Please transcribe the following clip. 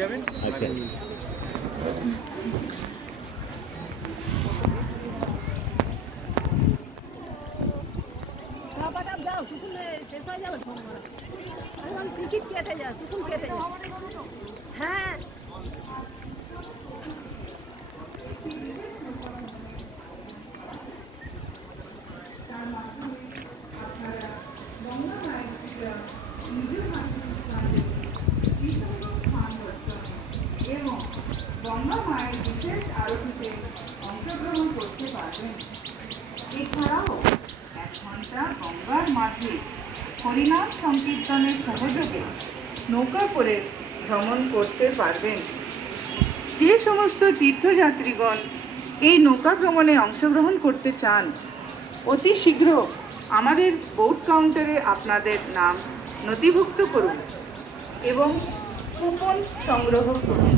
যাবেন। টিকিট কেটে যা, টুকুন কেটে যা। হ্যাঁ এবং গঙ্গা মায়ের বিশেষ আরতিতে অংশগ্রহণ করতে পারবেন। এছাড়াও 1 ঘন্টা গঙ্গার মাঝে হরিনাম সংকীর্তনের সহযোগে নৌকা করে ভ্রমণ করতে পারবেন। যে সমস্ত তীর্থযাত্রীগণ এই নৌকা ভ্রমণে অংশগ্রহণ করতে চান, অতি শীঘ্র আমাদের বোট কাউন্টারে আপনাদের নাম নথিভুক্ত করুন এবং কুপন সংগ্রহ করুন।